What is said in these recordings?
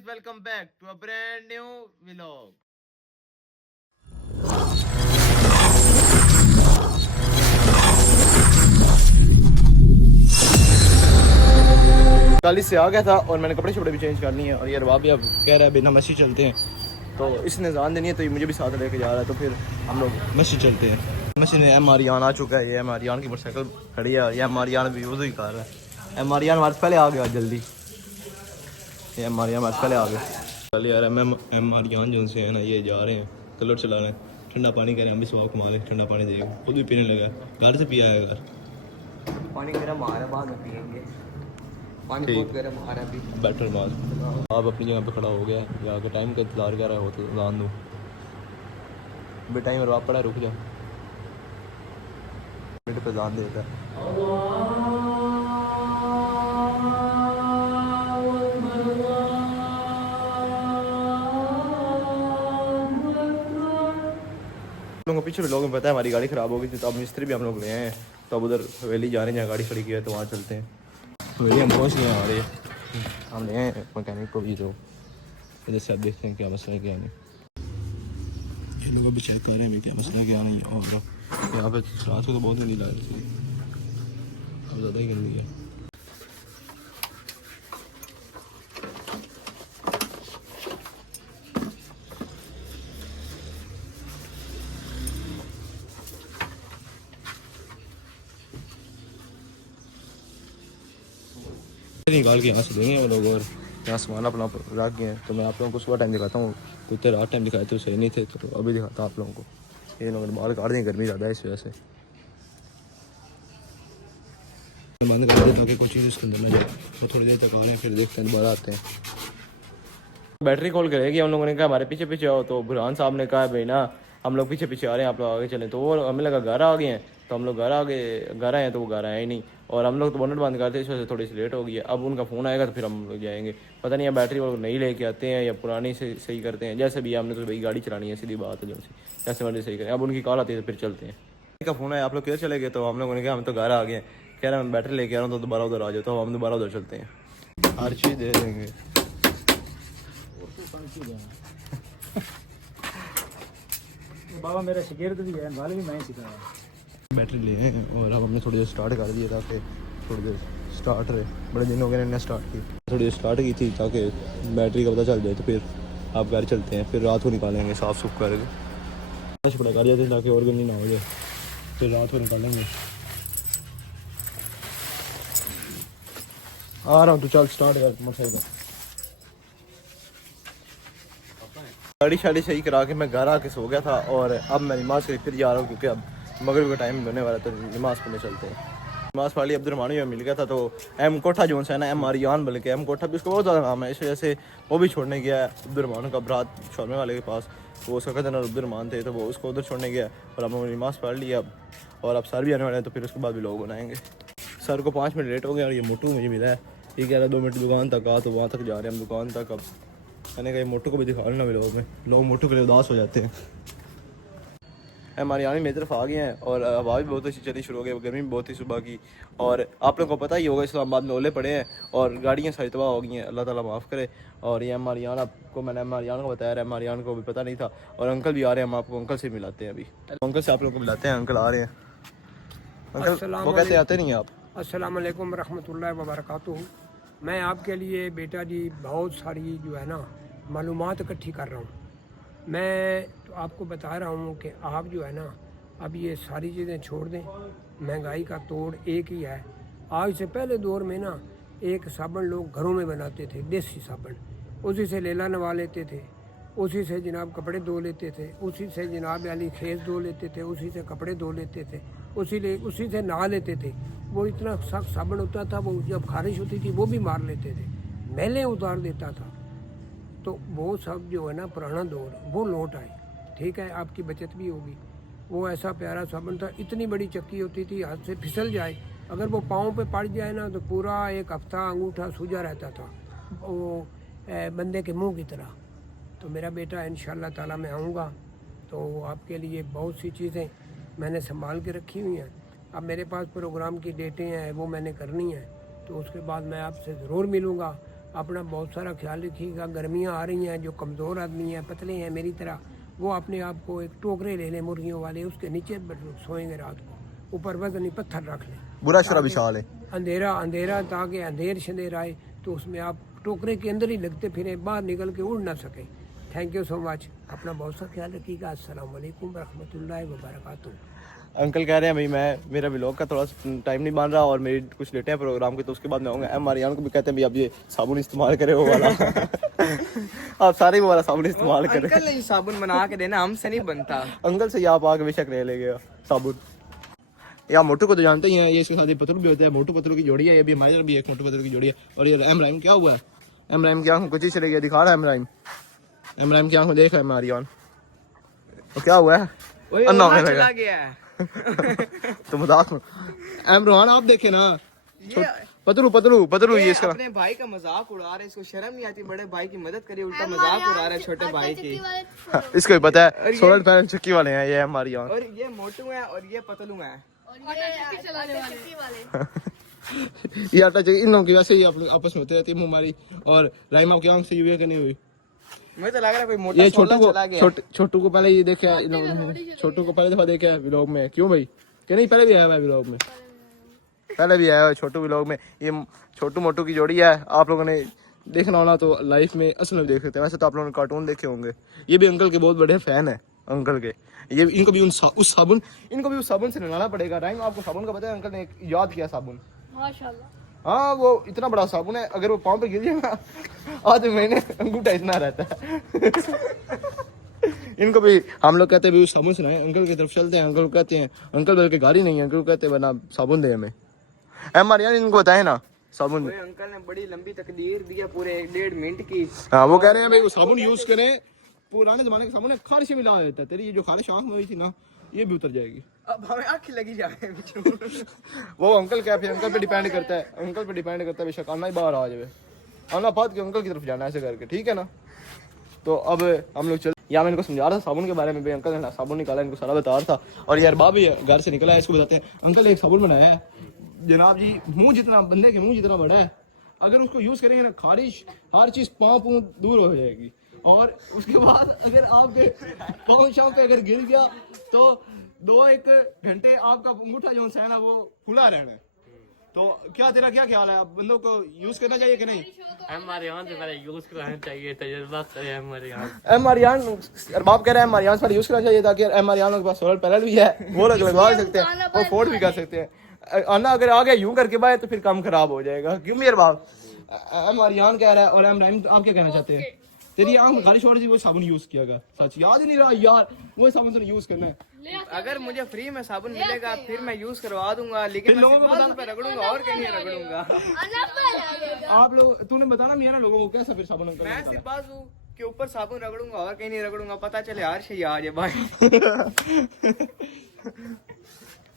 guys, welcome back to a brand new vlog. कल से आ गया था और मैंने कपड़े शपड़े भी चेंज कर लिए हैं और यार वाह भी अब कह रहा है बिना मस्जिद चलते हैं, तो इसने जान देनी है तो ये मुझे भी साथ लेके जा रहा है, तो फिर हम लोग मस्जिद चलते हैं। मस्जिद में एम आरियान आ चुका है, ये एम आरियान की मोटरसाइकिल खड़ी है, ये एम आरियान भी वजू ही कर रहा है। एम आरियान हमारे पहले आ गया जल्दी, ये एम आरियान हमारे पहले आ गया। कल यार एम आरियान जो से है ना ये जा रहे हैं कलर चला रहे हैं, ठंडा पानी कह रहे हैं, हम भी स्वाब कमा लें, ठंडा पानी देगा, खुद भी पीने लगा, घर से पिया है, घर पानी गर्म आ रहा है, बाद में पिएंगे। पानी बहुत गर्म आ रहा है अभी। बेटर माल आप अपनी जगह पे खड़ा हो गया या अगर टाइम का इंतजार कर रहा हो तो जान दो बे टाइम और आप पड़ा रुक जाओ, मिनट पे जान देता लोगों को पीछे भी लोगों को पता है हमारी गाड़ी ख़राब हो गई थी, तो अब मिस्त्री भी हम लोग ले आए हैं, तो अब उधर हवेली जा रहे हैं जहाँ गाड़ी खड़ी की है, तो वहाँ चलते हैं। हवेली हम पहुँच गए हमारे, हम ले आए मैकेनिक को भी, तो इधर से अब देखते हैं क्या मसला है क्या नहीं। ये लोग भी चेक कर रहे हैं क्या मसला है क्या नहीं। और यहाँ पे रात को तो बहुत गंदी लग रही थी, अब ज़्यादा ही गंदी है। निकाल के यहाँ से देंगे वो लोग और यहाँ सामान अपना रख गए हैं, तो मैं आप लोगों को सुबह टाइम दिखाता हूँ, तो इतने रात टाइम दिखाए तो सही नहीं थे, तो अभी दिखाता हूँ आप लोगों को। ये लोग बाल काट देंगे, गर्मी ज़्यादा है इस वजह से बंद कर देता हूँ कि कोई चीज़ उसके अंदर ना जाए, तो थोड़ी देर तक आ रहे हैं, फिर देखते हैं दोबारा आते हैं। बैटरी कॉल करेगी, हम लोगों ने कहा हमारे पीछे पीछे आओ, तो बुरहान साहब ने कहा भाई ना हम लोग पीछे पीछे आ रहे हैं, आप लोग आगे चलें, तो वो हमें लगा घर आ गए हैं, तो हम लोग घर आए हैं, तो वो घर आए ही नहीं, और हम लोग तो बोनट बंद करते इस वजह से थोड़ी सी लेट हो गई है। अब उनका फ़ोन आएगा तो फिर हम लोग जाएंगे, पता नहीं है बैटरी वो नई लेके आते हैं या पुरानी से सही करते हैं, जैसे भी हमने तो भाई गाड़ी चलानी है, सीधी बात है, जो सी जैसे मर्जी सही करें। अब उनकी कॉल आती है तो फिर चलते हैं। का फ़ोन है, आप लोग किधर चले गए, तो हम लोगों ने कहा हम तो घर आ गए हैं, कह रहे हैं मैं बैटरी लेके आ रहा हूँ, तो दोबारा उधर आ जाओ, तो हम दोबारा उधर चलते हैं, हर चीज़ दे देंगे। बाबा मेरा शिगिर्द भी है, बाल भी मैं सिखाया। बैटरी लिए हैं और अब हमने थोड़ी देर स्टार्ट कर दिया ताकि थोड़ी देर स्टार्ट रहे, बड़े दिन हो गए ने स्टार्ट की, थोड़ी देर स्टार्ट की थी ताकि बैटरी का पता चल जाए, तो फिर आप घर चलते हैं, फिर रात को निकालेंगे साफ़ सुफ करके, छुपड़ा कर जाते हैं ताकि और गंदी ना हो जाए, फिर रात को निकालेंगे। आ रहा हूँ तो चल स्टार्ट कर मोटरसाइकिल। गाड़ी शाड़ी सही करा के मैं घर आके सो गया था, और अब मैं नमाज़ के लिए फिर जा रहा हूँ, क्योंकि अब मगरिब का टाइम होने वाला है, तो नमाज़ पढ़ने चलते हैं। नमाज़ पढ़ ली, अब्दुलरहमान में मिल गया था, तो एम कोठा जो है ना, एम आरियान बल्कि एम कोठा भी उसका बहुत ज़्यादा नाम है, इस वजह से वो भी छोड़ने गया है अब्दुलरहमान का बरात शौरमे वाले के पास, वो उसका कदर अब्दुलरहमान थे, तो वो उसको उधर छोड़ने गया, और हम लोगों ने नमाज़ पढ़ लिया अब, और अब सर भी आने वाले हैं, तो फिर उसके बाद भी लोग बनाएंगे। सर को 5 मिनट लेट हो गया, और ये मोटू मुझे मिला है, ये कह रहा है 2 मिनट दुकान तक आ, तो वहाँ तक जा रहे हैं हम दुकान तक। अब मैंने कहा मोटू को भी दिखा लेना व्लॉग में, लोग मोटू के लिए उदास हो जाते हैं। हमारे यहाँ मेरी तरफ आ गए हैं, और हवा भी बहुत अच्छी चली शुरू हो गई, गर्मी भी बहुत थी सुबह की, और आप लोगों को पता ही होगा इस्लामाबाद में ओले पड़े हैं और गाड़ियाँ सारी तबाह हो गई हैं, अल्लाह ताला माफ़ करे। और ये हमारे यहाँ आपको मैंने हमारे यहाँ को बताया, हमारे यहाँ को भी पता नहीं था, और अंकल भी आ रहे हैं, हम आपको अंकल से मिलाते हैं अभी, अंकल से आप लोगों को मिलाते हैं, अंकल आ रहे हैं। अंकल वो कहते आते नहीं आप। अस्सलाम वालेकुम रहमतुल्लाहि व बरकातुहू। मैं आपके लिए बेटा जी बहुत सारी जो है ना मालूमात इकट्ठी कर रहा हूँ। मैं तो आपको बता रहा हूँ कि आप जो है ना अब ये सारी चीज़ें छोड़ दें, महंगाई का तोड़ एक ही है। आज से पहले दौर में ना एक साबुन लोग घरों में बनाते थे, देसी साबुन, उसी से लेला नवा लेते थे, उसी से जनाब कपड़े धो लेते थे, उसी से जनाब अली खेस धो लेते थे, उसी से कपड़े धो लेते थे, उसी से नहा लेते थे। वो इतना सख्त साबुन होता था, वो जब खारिश होती थी वो भी मार लेते थे, मैले उतार देता था। तो वो सब जो है ना पुराना दौर वो लौट आए, ठीक है, आपकी बचत भी होगी। वो ऐसा प्यारा साबुन था, इतनी बड़ी चक्की होती थी, हाथ से फिसल जाए, अगर वो पाँव पे पड़ जाए ना तो पूरा एक हफ्ता अंगूठा सूजा रहता था, वो बंदे के मुंह की तरह। तो मेरा बेटा इंशाल्लाह ताला मैं आऊँगा तो आपके लिए बहुत सी चीज़ें मैंने संभाल के रखी हुई हैं। अब मेरे पास प्रोग्राम की डेटें हैं, वो मैंने करनी है, तो उसके बाद मैं आपसे ज़रूर मिलूँगा। अपना बहुत सारा ख्याल रखिएगा। गर्मियाँ आ रही हैं, जो कमज़ोर आदमी हैं, पतले हैं मेरी तरह, वो अपने आप को एक टोकरे ले लें मुर्गियों वाले, उसके नीचे सोएंगे रात को, ऊपर वजनी पत्थर रख लें, बुरा शरा विशाल है। अंधेरा अंधेरा ताकि अंधेर शंधेर आए तो उसमें आप टोकरे के अंदर ही लगते फिरें, बाहर निकल के उड़ ना सकें। Thank you so much. अपना बहुत सा ख्याल रखिएगा। अस्सलाम वालेकुम रहमतुल्लाहि व बरकातुहू। अंकल कह रहे हैं भाई मेरा व्लॉग का थोड़ा टाइम नहीं बन रहा और मेरी कुछ लेटे हैं प्रोग्राम के, तो उसके बाद मैं आऊँगा। मारियान को भी कहते हैं भाई आप ये साबुन इस्तेमाल करें वो वाला आप सारे वो वाला साबुन इस्तेमाल करें। अंकल ने साबुन बना के देना, हमसे नहीं बनता। अंकल से आप आके बेशक ले लेंगे साबुन। या मोटू को तो जानते ही हैं, ये इसके साथ ये पतलू भी होता है, मोटू पतलू की जोड़ी है, ये भी हमारे भी एक मोटू पतलू की जोड़ी है। और ये एम राइम क्या हुआ है, एम राइम की आंख में कुछ ही चले गया, दिखा रहा है एम राइम की आंख में देख है मारियान, तो क्या हुआ है अन्ना होने लगा चला गया है। तो मजाक में एम रोहान आप देखे ना, ये पतलू ये इसका अपने भाई का मजाक उड़ा रहा है, इसको शर्म नहीं आती, बड़े भाई की मदद करिए, उल्टा मजाक उड़ा रहा है छोटे भाई की। इसको भी पता है सोलर पैनल चक्की वाले हैं ये मारियान। और ये मोटू है और ये पतलू है। ये आटा चक्की इन लोगों की वैसे ही आपस में होते रहती है हमारी। और राइमा की आंख से यूं कि नहीं हुई, मुझे तो लग रहा है कोई मोटा ये सोलर चला गया। छोटू को पहले ये देखा इन लोगों ने, छोटू को पहले दफा देखा व्लॉग में। क्यों भाई कि नहीं, पहले भी आया हुआ है व्लॉग में, पहले भी आया हुआ है छोटू व्लॉग में। ये छोटू मोटू की जोड़ी है, आप लोगों ने देखना होना तो लाइफ में असल में देख सकते हैं। वैसे तो आप लोगों ने कार्टून देखे होंगे। ये भी अंकल के बहुत बड़े फैन है अंकल के। ये इनको भी उस साबुन से नहलाना पड़ेगा। टाइम आपको साबुन का पता है, अंकल ने एक याद किया साबुन, माशाल्लाह। हाँ वो इतना बड़ा साबुन है, अगर वो पाँव पे गिर जाए ना आधे महीने अंगूठा इतना रहता है। इनको भी हम लोग कहते हैं भी साबुन से नहाए, अंकल की तरफ चलते हैं, अंकल कहते हैं, अंकल बल्कि गाड़ी नहीं है, अंकल कहते हैं बना साबुन दे हमें। हमारे इनको बताए ना साबुन दे। अंकल ने बड़ी लंबी तकदीर दिया, पूरे 1.5 मिनट की। हाँ वो कह रहे हैं भाई वो साबुन यूज करें, पुराने जमाने का साबुन है, खारिश भी ला देता है। तेरी ये जो खारिश आँख में हुई थी ना, ये भी उतर जाएगी। अब हमें आँख लगी जाए। वो अंकल क्या, फिर अंकल पे डिपेंड करता है, अंकल पे डिपेंड करता है। बेशक आना ही बाहर आ जाए, आना बात के अंकल की तरफ जाना ऐसे करके, ठीक है ना। तो अब हम लोग चल, या मैं इनको समझा रहा था साबुन के बारे में, भाई अंकल ने साबुन निकाला, इनको सारा बता रहा था। और यार बाबी घर से निकला है, इसको बताते हैं। अंकल ने एक साबुन बनाया है जनाब जी, मुंह जितना, बंदे के मुंह जितना बड़ा है, अगर उसको यूज करेंगे ना, खारिश हर चीज पाँव दूर हो जाएगी। और उसके बाद अगर आपके पाँव शाम पे अगर गिर गया तो 2-1 घंटे आपका अंगूठा जो है ना वो खुला रहना है। तो क्या तेरा क्या ख्याल है, आप बंदों को यूज करना चाहिए कि नहीं? हमारे यहाँ से पहले यूज कराना चाहिए, तजुर्बा करे हमारे यहाँ। एमारियान अरबाब कह रहे हैं एमारियान पर यूज करना चाहिए, ताकि एमारियान के पास सोलर पैनल भी है, वो लोग लगवा सकते हैं, वो अफोर्ड भी कर सकते हैं। अन्ना अगर आ गया यूं करके बाय तो फिर काम खराब हो जाएगा। क्यों मेरे बाप एमारियान कह रहा है। और एम राइम आप क्या कहना चाहते हैं? तेरी आंख में खारिश हो रही थी, वो साबुन यूज किया गया, सच याद ही नहीं रहा यार, वो साबुन तो यूज करना है। अगर मुझे फ्री में साबुन मिलेगा फिर मैं यूज करवा दूंगा, लेकिन मैं सिर्फ बाजू पे रगड़ूंगा और कहीं नहीं रगड़ूंगा। आप लोग तूने बताना नहीं है ना लोगों को कैसा फिर साबुन अंकल मैं सिर्फ बाजू के ऊपर साबुन रगड़ूंगा और कहीं नहीं रगड़ूंगा, पता चले हर शे आ जाए भाई।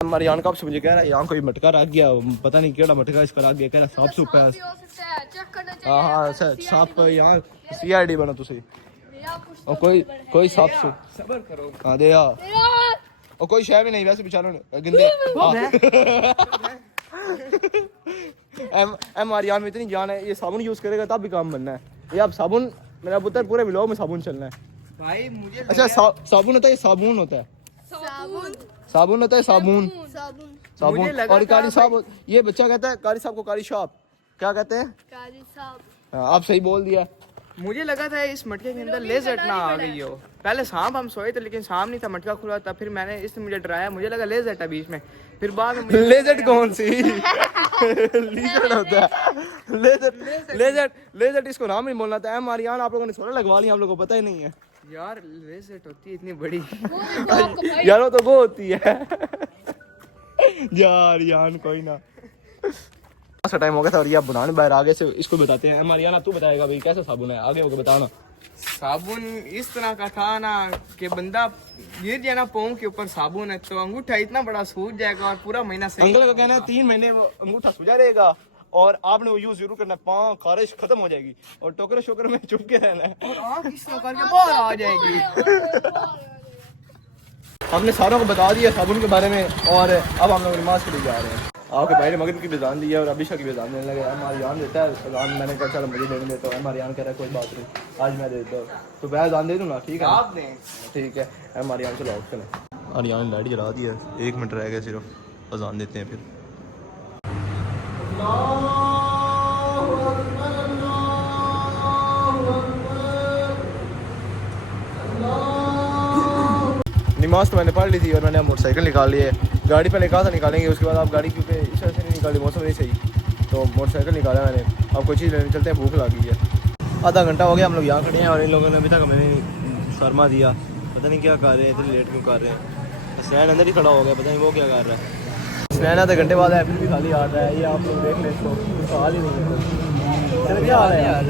मरियान का मुझे कह रहा है यहाँ कोई मटका रख गया, पता नहीं केड़ा मटका इसका रख गया, कह रहा साफ सुप है। हाँ हाँ साफ यहाँ CID बनो तुसी, और कोई साफ सुप सबर करो। हाँ दे यार, और कोई शय भी नहीं वैसे बेचारों ने गिंदे। एम आरियान में इतनी जान है, ये साबुन यूज करेगा तब भी काम बनना है। ये अब साबुन मेरा पुत्र पूरे व्लॉग में साबुन चलना है भाई। मुझे अच्छा साबुन होता है, साबुन होता है, साबुन होता है, साबुन और कारी साहब, ये बच्चा कहता है कारी साहब को कारी साहब क्या कहते हैं? कारी साहब। हाँ, आप सही बोल दिया। मुझे लगा था इस मटके के अंदर लेजर्ट ना आ गई हो। पहले सांप हम सोए थे लेकिन सांप नहीं था, मटका खुला था। फिर मैंने इसने मुझे डराया, मुझे लगा लेजर्ट है बीच में। फिर बाद में लेजर्ट कौन सी? लेजर्ट होता है, लेजर्ट इसको नाम नहीं बोलना था। मारियान आप लोगों ने सोलर लगवा लिया, आप लोगों को पता ही नहीं है यार। लेजर्ट होती है इतनी बड़ी यार, वो तो वो होती है यार कोई ना। ऐसा टाइम हो गया था और ये अब बुनाने बाहर आगे से इसको बताते हैं। मारियाना तू बताएगा भाई कैसा साबुन है, आगे होकर बताना। साबुन इस तरह का था ना कि बंदा गिर जाए ना पाँव के ऊपर साबुन है तो अंगूठा इतना बड़ा सूज जाएगा और पूरा महीना सही। अंकल का कहना है 3 महीने वो अंगूठा सूजा रहेगा और आपने वो यूज जरूर करना है, पाँव खारिश खत्म हो जाएगी और टोकरे शोकरे में चुप के रहना है और आँख इस तरह करके बाहर आ जाएगी। हमने सारों को बता दिया साबुन के बारे में और अब हम लोग नमाज के लिए जा रहे हैं। आपके भाई ने मगरिब की भी अज़ान दी है और अभिशा की भी अज़ान देने लगे। हमारी जान देता है अज़ान, मैंने कहा चलो मुझे देने देता हूँ। हमारी जान कह रहा है कोई बात नहीं, आज मैं देता हूँ, तो मैं अज़ान दे दूँ ना? ठीक है आप दें। ठीक है, हमारी जान चलो चलें। और यहाँ लाइट जला दी है, 1 मिनट रह गया सिर्फ, अज़ान देते हैं फिर। नमाज तो मैंने पढ़ ली थी और मैंने मोटरसाइकिल निकाल ली है। गाड़ी पहले कहा था निकालेंगे, उसके बाद आप गाड़ी क्योंकि इस वजह से नहीं निकाली, मौसम नहीं सही, तो मोटरसाइकिल निकाला मैंने। अब कोई चीज़ लेने चलते हैं, भूख लगी है। आधा घंटा हो गया हम लोग यहाँ खड़े हैं और इन लोगों ने अभी तक हमें शर्मा दिया, पता नहीं क्या कर रहे हैं, इतनी लेट क्यों कर रहे हैं। हसनैन अंदर ही खड़ा हो गया, पता नहीं वो क्या कर रहा है। हसनैन आधे घंटे बाद है, फिर भी खाली आ रहा है। ये आप लोग देख लें इसको, कुछ हाल ही नहीं है। चलो क्या हाल है यार?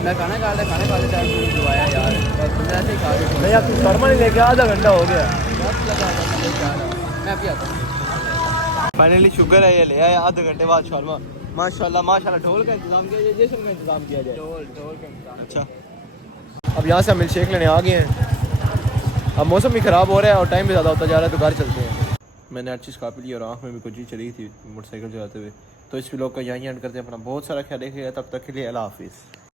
मैं खाना खा लेते टाइम दुआया यार, तुमने ऐसे ही खा लिया। नहीं आप शर्मा नहीं लेके, आधा घंटा हो गया। मैं अभी आता हूँ। फाइनली शुक्र है ये ले आया आधे घंटे बाद शर्मा। माशाल्लाह माशाल्लाह। ढोल का इंतजाम किया जाए, जैसे का इंतजाम किया जाए। ढोल का इंतजाम। अच्छा, अब यहाँ से हम मिल्क शेक लेने आ गए हैं। अब मौसम भी ख़राब हो रहा है और टाइम भी ज़्यादा होता जा रहा है, तो घर चलते हैं। मैंने हर चीज़ खा पी ली और आँख में भी कुछ चीज़ चली थी मोटरसाइकिल चलाते हुए। तो इस व्लॉग का यहीं एंड करते हैं। अपना बहुत सारा ख्याल रखिएगा, तब तक के लिए अल्लाह हाफिज़।